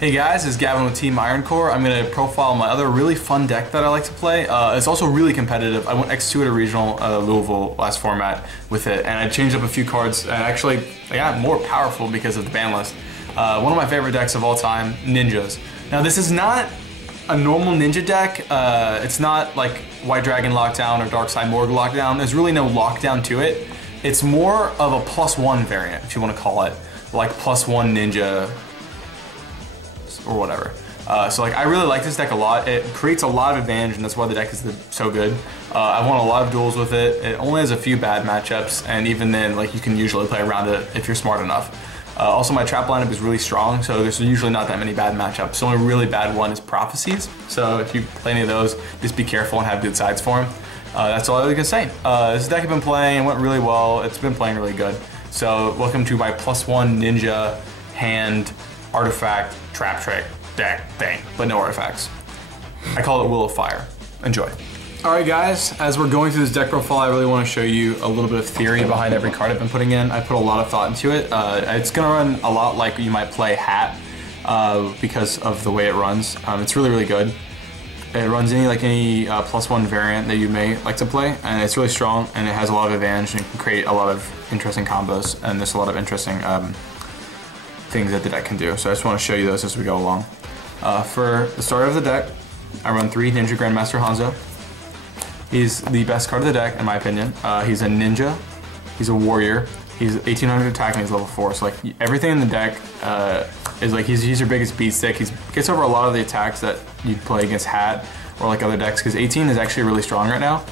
Hey guys, it's Gavin with Team Ironcore. I'm going to profile my other really fun deck that I like to play. It's also really competitive. I went X2 at a regional Louisville last format with it, and I changed up a few cards, and actually I got more powerful because of the ban list. One of my favorite decks of all time, Ninjas. Now this is not a normal Ninja deck. It's not like White Dragon Lockdown or Dark Side Morgue Lockdown. There's really no lockdown to it. It's more of a +1 variant, if you want to call it, like +1 Ninja or whatever. So like I really like this deck a lot. It creates a lot of advantage, and that's why the deck is so good. I've won a lot of duels with it. It only has a few bad matchups, and even then, like, you can usually play around it if you're smart enough. Also, my trap lineup is really strong, so there's usually not that many bad matchups. The only really bad one is Prophecies. So if you play any of those, just be careful and have good sides for them. That's all I can say. This deck I've been playing, it went really well. It's been playing really good. So welcome to my +1 Ninja hand artifact Traptrix deck thing, but no artifacts. I call it Will of Fire. Enjoy. Alright guys, as we're going through this deck profile, I really want to show you a little bit of theory behind every card I've been putting in. I put a lot of thought into it. It's going to run a lot like you might play Hat because of the way it runs. It's really, really good. It runs any +1 variant that you may like to play, and it's really strong, and it has a lot of advantage, and it can create a lot of interesting combos, and there's a lot of interesting things that the deck can do. So I just want to show you those as we go along. For the start of the deck, I run 3 Ninja Grandmaster Hanzo. He's the best card of the deck, in my opinion. He's a ninja, he's a warrior, he's 1800 attack, and he's level 4. So like everything in the deck is like he's your biggest beat stick. He gets over a lot of the attacks that you'd play against Hat or like other decks, because 18 is actually really strong right now.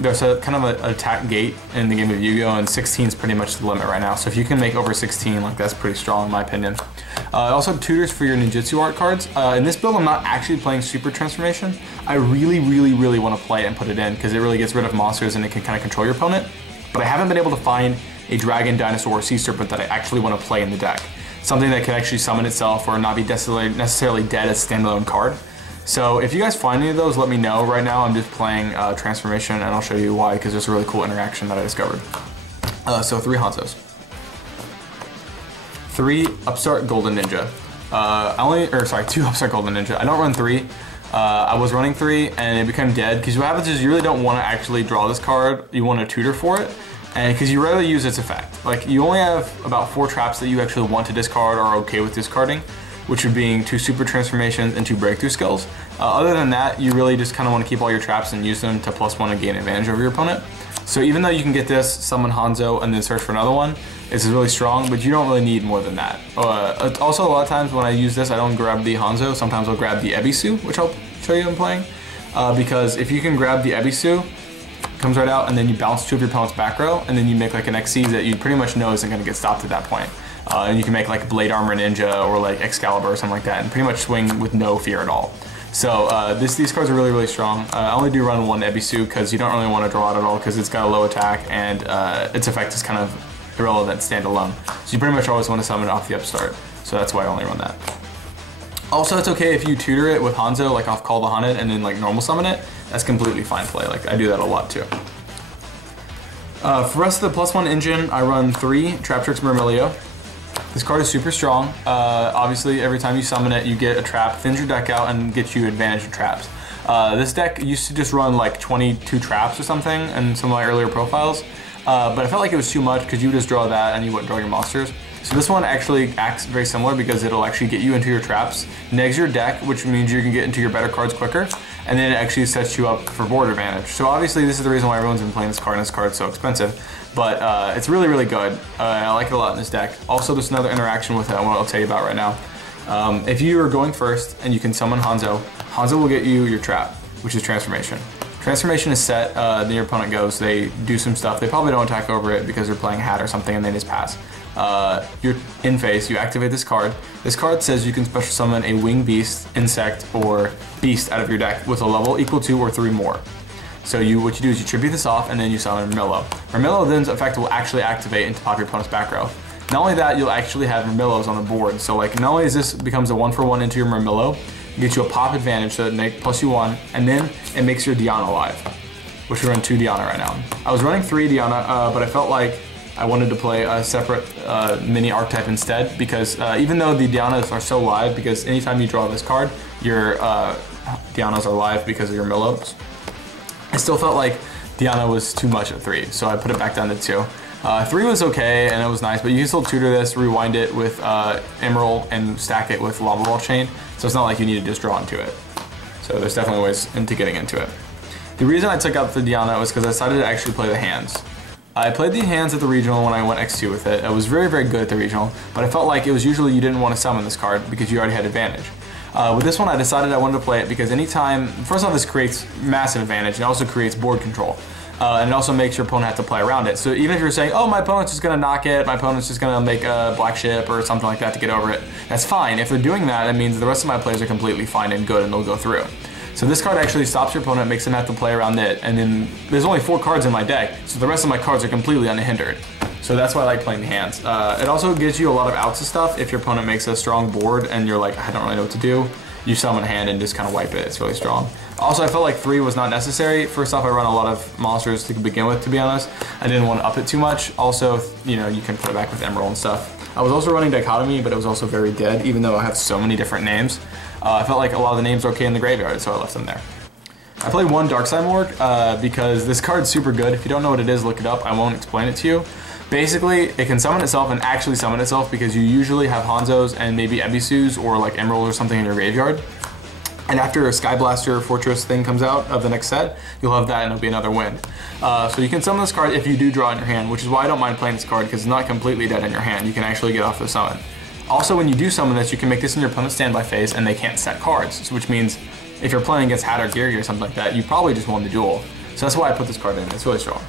There's a kind of an attack gate in the game of Yu-Gi-Oh! And 16 is pretty much the limit right now. So if you can make over 16, like, that's pretty strong in my opinion. Also tutors for your ninjutsu art cards. In this build, I'm not actually playing Super Transformation. I really want to play it and put it in because it really gets rid of monsters and it can kind of control your opponent. But I haven't been able to find a dragon, dinosaur, or sea serpent that I actually want to play in the deck. Something that can actually summon itself or not be necessarily dead as a standalone card. So if you guys find any of those, let me know. Right now I'm just playing Transformation, and I'll show you why, because there's a really cool interaction that I discovered. So 3 Hanzos. 3 Upstart Golden Ninja. 2 Upstart Golden Ninja. I don't run 3. I was running 3 and it became dead, because what happens is you really don't want to actually draw this card. You want to tutor for it, and because you rarely use its effect. Like, you only have about 4 traps that you actually want to discard or are okay with discarding, which would being 2 Super Transformations and 2 Breakthrough Skills. Other than that, you really just kind of want to keep all your traps and use them to +1 and gain advantage over your opponent. So even though you can get this, summon Hanzo, and then search for another one, it's really strong, but you don't really need more than that. Also, a lot of times when I use this, I don't grab the Hanzo. Sometimes I'll grab the Ebisu, which I'll show you I'm playing. Because if you can grab the Ebisu, it comes right out, and then you bounce 2 of your opponent's back row, and then you make like an XC that you pretty much know isn't going to get stopped at that point. And you can make like Blade Armor Ninja or like Excalibur or something like that, and pretty much swing with no fear at all. So these cards are really strong. I only do run 1 Ebisu because you don't really want to draw it at all, because it's got a low attack and its effect is kind of irrelevant standalone. So you pretty much always want to summon it off the upstart. So that's why I only run that. Also, it's okay if you tutor it with Hanzo, like off Call the Hunted, and then like normal summon it. That's completely fine play. Like, I do that a lot too. For the rest of the +1 engine, I run 3 Traptrix Myrmilio. This card is super strong. Obviously, every time you summon it, you get a trap, thins your deck out, and gets you advantage of traps. This deck used to just run like 22 traps or something in some of my earlier profiles, but I felt like it was too much because you would just draw that and you wouldn't draw your monsters. So this one actually acts very similar, because it'll actually get you into your traps, negs your deck, which means you can get into your better cards quicker, and then it actually sets you up for board advantage. So obviously this is the reason why everyone's been playing this card, and this card's so expensive. But it's really good. I like it a lot in this deck. Also, there's another interaction with it I'll tell you about right now. If you are going first and you can summon Hanzo, Hanzo will get you your trap, which is Transformation. Transformation is set, then your opponent goes, they do some stuff. They probably don't attack over it because they're playing Hat or something, and they just pass. You're in phase, you activate this card. This card says you can special summon a winged beast, insect, or beast out of your deck with a level equal to or 3 more. So what you do is you tribute this off, and then you summon Myrmillo. Myrmillo then's effect will actually activate and pop your opponent's back row. Not only that, you'll actually have Myrmillos on the board. So like, not only is this becomes a 1-for-1 into your Myrmillo, it gets you a pop advantage, so it makes +1, and then it makes your Diana alive, which we run 2 Diana right now. I was running 3 Diana, but I felt like I wanted to play a separate mini archetype instead, because even though the Dianas are so live, because anytime you draw this card, your Dianas are live because of your Millopes, I still felt like Diana was too much at 3, so I put it back down to 2. 3 was okay and it was nice, but you can still tutor this, rewind it with Emerald, and stack it with Lava Ball Chain, so it's not like you need to just draw into it. So there's definitely ways into getting into it. The reason I took out the Diana was because I decided to actually play the hands. I played the hands at the regional when I went X2 with it. I was very, very good at the regional, but I felt like it was usually you didn't want to summon this card because you already had advantage. With this one, I decided I wanted to play it because anytime, first off, this creates massive advantage, and it also creates board control. And it also makes your opponent have to play around it. So even if you're saying, oh, my opponent's just gonna knock it, my opponent's just gonna make a black ship or something like that to get over it, that's fine. If they're doing that, it means the rest of my players are completely fine and good and they'll go through. So this card actually stops your opponent, makes them have to play around it, and then there's only 4 cards in my deck, so the rest of my cards are completely unhindered. So that's why I like playing the hands. It also gives you a lot of outs of stuff. If your opponent makes a strong board and you're like, I don't really know what to do, you summon a hand and just kind of wipe it. It's really strong. Also, I felt like 3 was not necessary. First off, I run a lot of monsters to begin with, to be honest. I didn't want to up it too much. Also, you know, you can play back with Emerald and stuff. I was also running Dichotomy, but it was also very dead, even though I have so many different names. I felt like a lot of the names were okay in the graveyard, so I left them there. I played 1 Dark Morg because this card's super good. If you don't know what it is, look it up. I won't explain it to you. Basically, it can summon itself and actually summon itself because you usually have Hanzos and maybe Ebisus or like Emerald or something in your graveyard. And after a Sky Blaster Fortress thing comes out of the next set, you'll have that and it'll be another win. So you can summon this card if you do draw in your hand, which is why I don't mind playing this card because it's not completely dead in your hand. You can actually get off the summon. Also, when you do summon this, you can make this in your opponent's standby phase and they can't set cards, which means if you're playing against Hat or Gary or something like that, you probably just won the duel. So that's why I put this card in. It's really strong.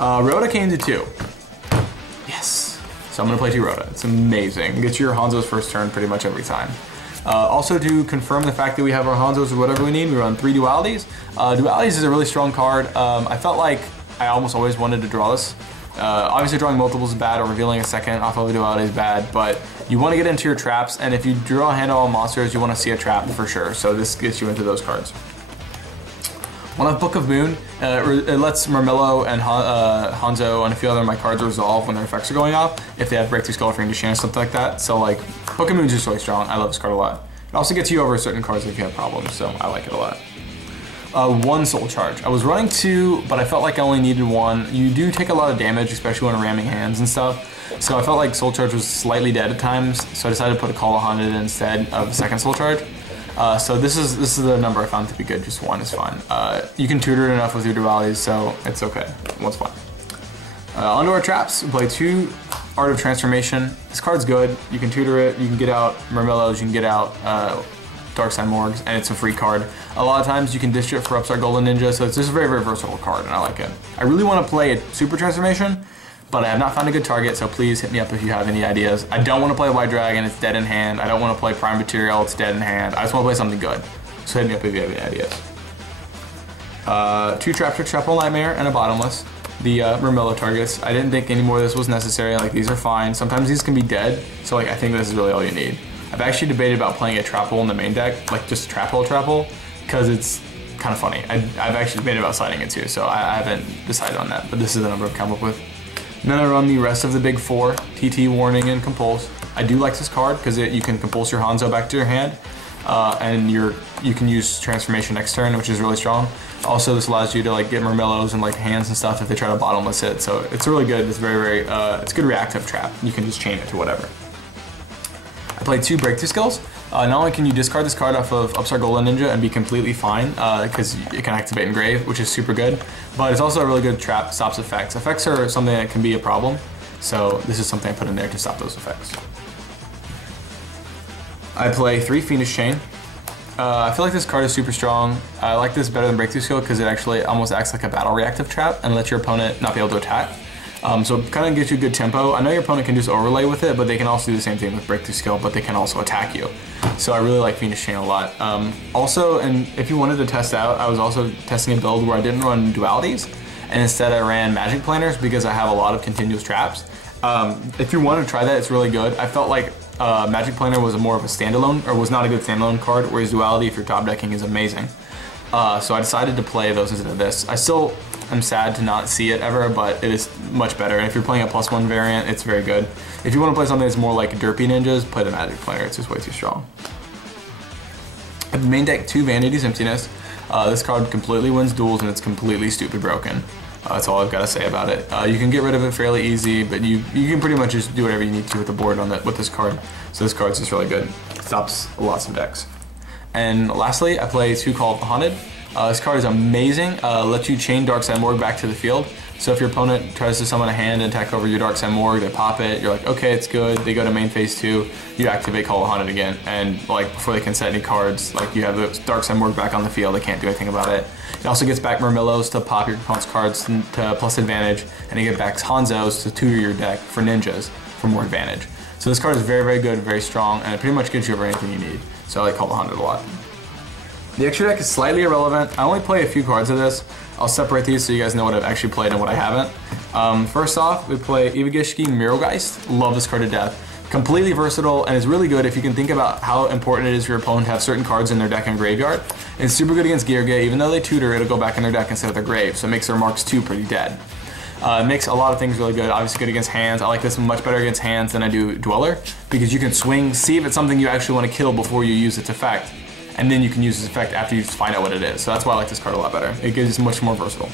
Rhoda came to 2. Yes. So I'm going to play 2 Rhoda. It's amazing. Gets your Hanzo's first turn pretty much every time. Also, to confirm the fact that we have our Hanzos or whatever we need, we run 3 Dualities. Dualities is a really strong card. I felt like I almost always wanted to draw this. Obviously drawing multiples is bad, or revealing a second off of a duality is bad, but you want to get into your traps, and if you draw a hand of all monsters, you want to see a trap for sure, so this gets you into those cards. One of Book of Moon, it lets Murmillo and Hanzo and a few other of my cards resolve when their effects are going off, if they have Breakthrough Skull or Chance, something like that, so like, Book of Moon is just really strong. I love this card a lot. It also gets you over certain cards if you have problems, so I like it a lot. 1 Soul Charge. I was running 2, but I felt like I only needed 1. You do take a lot of damage, especially when ramming hands and stuff. So I felt like Soul Charge was slightly dead at times, so I decided to put a Call of Haunted instead of the 2nd Soul Charge. So this is the number I found to be good. Just 1 is fine. You can tutor it enough with your dualities, so it's okay. 1's fine. Onto our traps. We play 2 Art of Transformation. This card's good. You can tutor it. You can get out Murmillos. You can get out Dark Morgs, and it's a free card. A lot of times you can dish it for Upstart Golden Ninja, so it's just a very, very versatile card, and I like it. I really want to play a Super Transformation, but I have not found a good target, so please hit me up if you have any ideas. I don't want to play White Dragon, it's dead in hand. I don't want to play Prime Material, it's dead in hand. I just want to play something good. So hit me up if you have any ideas. 2 Traptrix, Trapple Nightmare, and a Bottomless. The Murmillo targets. I didn't think any more of this was necessary, like these are fine. Sometimes these can be dead, so like I think this is really all you need. I've actually debated about playing a Trapple in the main deck, like just Trapple, because it's kind of funny. I've actually debated about sliding it too, so I haven't decided on that, but this is the number I've come up with. And then I run the rest of the big 4, TT, Warning, and Compulse. I do like this card because you can Compulse your Hanzo back to your hand, and you can use Transformation next turn, which is really strong. Also, this allows you to like get Murmillos and like hands and stuff if they try to Bottomless it, so it's really good. It's very, it's a good reactive trap. You can just chain it to whatever. I played 2 Breakthrough Skills. Not only can you discard this card off of Upstart Golden Ninja and be completely fine, because it can activate Engrave, which is super good, but it's also a really good trap, stops effects. Effects are something that can be a problem, so this is something I put in there to stop those effects. I play 3 Fiendish Chain. I feel like this card is super strong. I like this better than Breakthrough Skill because it actually almost acts like a battle reactive trap and lets your opponent not be able to attack. So it kind of gives you good tempo. I know your opponent can just overlay with it, but they can also do the same thing with Breakthrough Skill, but they can also attack you. So I really like Fiendish Chain a lot. Also, and if you wanted to test out, I was also testing a build where I didn't run dualities, and instead I ran magic planners because I have a lot of continuous traps. If you want to try that, it's really good. I felt like Magic Planner was more of a standalone, or was not a good standalone card, whereas Duality, if you're top decking, is amazing. So I decided to play those instead of this. I still I'm sad to not see it ever, but it is much better. And if you're playing a +1 variant, it's very good. If you want to play something that's more like derpy ninjas, play the Magic player. It's just way too strong. At the main deck, 2 Vanity's Emptiness. This card completely wins duels and it's completely stupid broken. That's all I've got to say about it. You can get rid of it fairly easy, but you can pretty much just do whatever you need to with the board with this card. So this card's just really good. Stops lots of decks. And lastly, I play 2 Call of the Haunted. This card is amazing. Lets you chain Darkside Morgue back to the field. So if your opponent tries to summon a hand and attack over your Darkside Morgue, they pop it. You're like, okay, it's good. They go to main phase 2. You activate Call of the Haunted again, and like before they can set any cards, like you have the Darkside Morgue back on the field. They can't do anything about it. It also gets back Murmillos to pop your opponent's cards to plus advantage, and you get back Hanzos to tutor your deck for ninjas for more advantage. So this card is very, very good, very strong, and it pretty much gives you over anything you need. So I like Call of the Haunted a lot. The extra deck is slightly irrelevant. I only play a few cards of this. I'll separate these so you guys know what I've actually played and what I haven't. First off, we play Ivagishki Mirogeist. Love this card to death. Completely versatile and is really good if you can think about how important it is for your opponent to have certain cards in their deck and graveyard. It's super good against Geargate. Even though they tutor, it'll go back in their deck instead of their grave, so it makes their marks 2 pretty dead. It makes a lot of things really good. Obviously good against hands. I like this much better against hands than I do Dweller, because you can swing, see if it's something you actually want to kill before you use its effect, and then you can use its effect after you find out what it is. So that's why I like this card a lot better. It is much more versatile.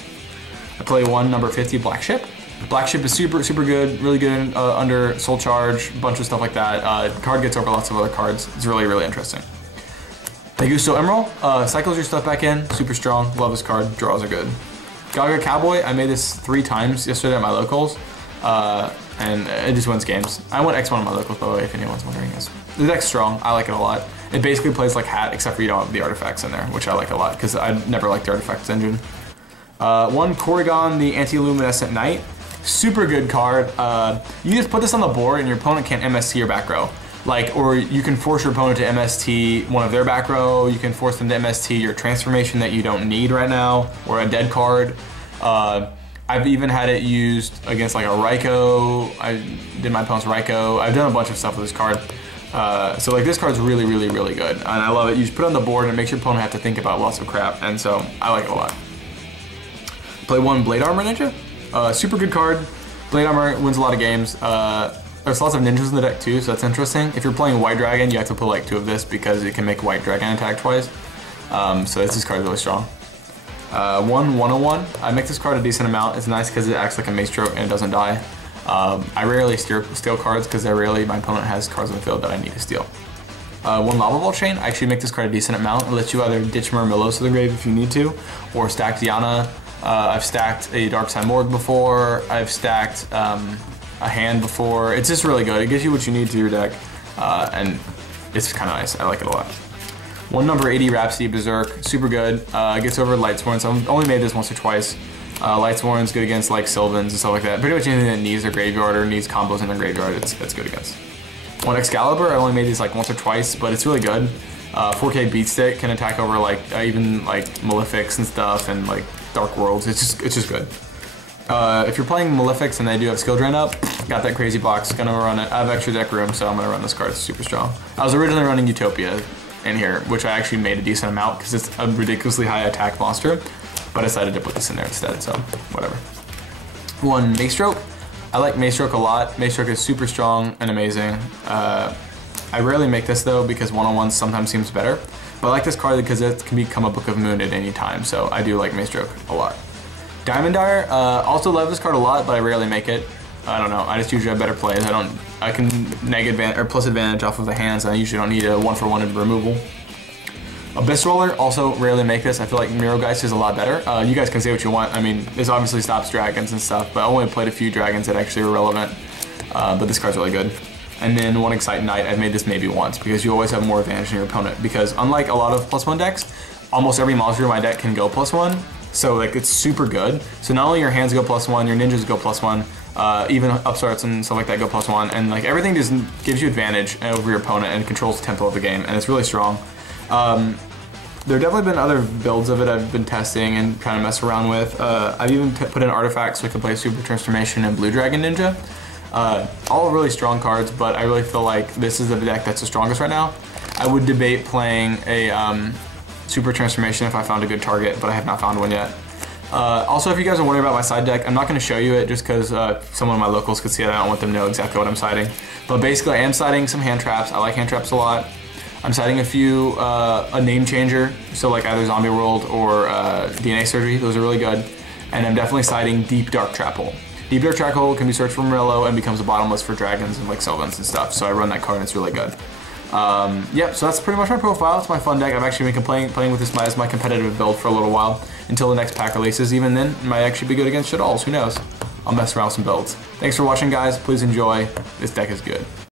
I play 1 number 50 Black Ship. Black Ship is super good, really good under Soul Charge, a bunch of stuff like that. The card gets over lots of other cards. It's really, really interesting. Augusto Emerald, cycles your stuff back in, super strong, love this card, draws are good. Gaga Cowboy, I made this 3 times yesterday at my locals, and it just wins games. I went X1 at my locals, by the way, if anyone's wondering. The deck's strong, I like it a lot. It basically plays like Hat, except for you don't have the artifacts in there, which I like a lot, because I never liked the artifacts engine. 1 Corrigan, the Anti-Luminescent Knight. Super good card. You just put this on the board and your opponent can't MST your back row. Or you can force your opponent to MST one of their back row, you can force them to MST your transformation that you don't need right now, or a dead card. I've even had it used against like a Raikou. I did my opponent's Raikou. I've done a bunch of stuff with this card. So like this card's really, really, really good. And I love it. You just put it on the board and it makes your opponent have to think about lots of crap. And so I like it a lot. Play 1 Blade Armor Ninja. Super good card. Blade Armor wins a lot of games. There's lots of ninjas in the deck too, so that's interesting. If you're playing White Dragon, you have to put like 2 of this because it can make White Dragon attack twice. So this card is really strong. 101. I make this card a decent amount. It's nice because it acts like a Mace Stroke and it doesn't die. I rarely steal cards because my opponent has cards on the field that I need to steal. 1 Lava Ball Chain. I actually make this card a decent amount. It lets you either ditch Murmillos to the grave if you need to, or stack Diana. I've stacked a Darkside Morgue before. I've stacked a hand before. It's just really good. It gives you what you need to your deck, and it's kind of nice. I like it a lot. 1 number 80 Rhapsody Berserk, super good. It gets over Lightsworn, so I've only made this once or twice. Lightsworn's good against like Sylvans and stuff like that. Pretty much anything that needs a graveyard or needs combos in the graveyard, it's good against. 1 Excalibur, I only made these like once or twice, but it's really good. 4K Beat Stick can attack over like even like Malefics and stuff, and like Dark Worlds. It's just good. If you're playing Malefics and they do have skill drain up, got that crazy box, gonna run it. I have extra deck room, so I'm gonna run this card. It's super strong. I was originally running Utopia in here, which I actually made a decent amount because it's a ridiculously high attack monster, but I decided to put this in there instead, so whatever. 1 Mace Stroke. I like Mace Stroke a lot. Mace Stroke is super strong and amazing. I rarely make this though because 1-on-1 sometimes seems better, but I like this card because it can become a Book of Moon at any time, so I do like Mace Stroke a lot. Diamond Dire, also love this card a lot, but I rarely make it. I don't know, I just usually have better plays. I can plus advantage off of the hands, and I usually don't need a 1-for-1 removal. Abyss Roller, also rarely make this. I feel like Mirogeist is a lot better. You guys can say what you want. I mean, this obviously stops dragons and stuff, but I only played a few dragons that actually are relevant. But this card's really good. And then 1 Excite Knight, I've made this maybe once because you always have more advantage than your opponent. Because unlike a lot of +1 decks, almost every monster in my deck can go +1. So like it's super good. So not only your hands go +1, your ninjas go +1, even upstarts and stuff like that go +1, and like everything just gives you advantage over your opponent and controls the tempo of the game, and it's really strong. There have definitely been other builds of it I've been testing and trying to mess around with. I've even put in artifacts so I can play Super Transformation and Blue Dragon Ninja. All really strong cards, but I really feel like this is the deck that's the strongest right now. I would debate playing a Super Transformation if I found a good target, but I have not found one yet. Also, if you guys are wondering about my side deck, I'm not going to show you it just because someone of my locals could see it. I don't want them to know exactly what I'm siding. But basically, I am siding some hand traps. I like hand traps a lot. I'm siding a few, a name changer, so like either Zombie World or DNA Surgery. Those are really good. And I'm definitely siding Deep Dark Trap Hole. Deep Dark Trap Hole can be searched for Murillo and becomes a bottomless for dragons and like Sylvans and stuff. So I run that card and it's really good. Yep, so that's pretty much my profile. It's my fun deck. I've actually been playing with this as my competitive build for a little while until the next pack releases. Even then, it might actually be good against Shaddolls. Who knows? I'll mess around with some builds. Thanks for watching, guys. Please enjoy. This deck is good.